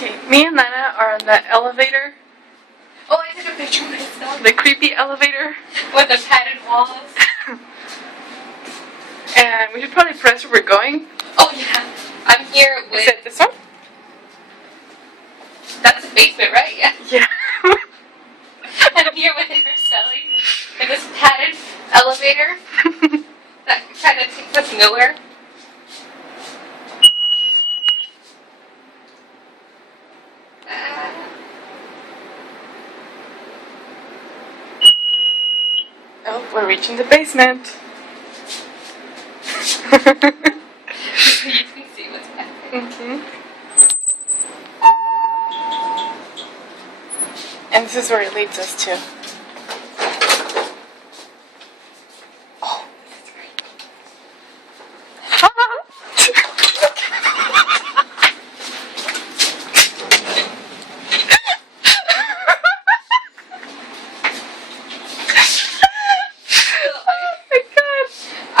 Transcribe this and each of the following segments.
Okay, me and Nana are in the elevator. Oh, I took a picture of myself. The creepy elevator. With the padded walls. And we should probably press where we're going. Oh yeah. I'm here with... Is it this one? That's the basement, right? Yeah. Yeah. I'm here with Araceli in this padded elevator that kind of takes us nowhere. Oh, we're reaching the basement. You can see what's back there. Mm-hmm. And this is where it leads us to. Oh, this is great.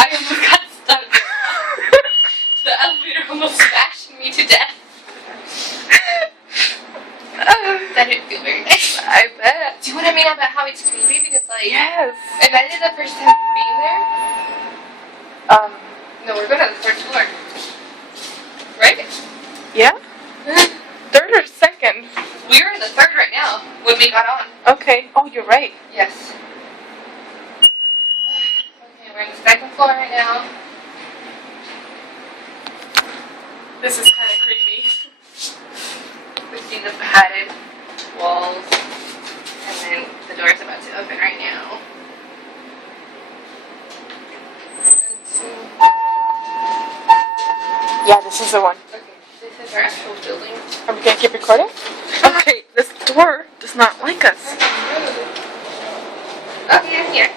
I almost got stuck. The elevator almost smashed me to death. That didn't feel very nice. I bet. Do you know what I mean about how it's creepy? Because, like, Yes. imagine the first time being there. No, we're going on the third floor. Right? Yeah? Third or second? We are in the third right now when we got on. Okay. Oh, you're right. Yes. Okay, we're in the second floor right now. This is kind of creepy. We see the padded walls, and then the door is about to open right now. Yeah, this is the one. Okay, this is our actual building. Are we gonna keep recording? Okay, this door does not like us. Okay, I'm here.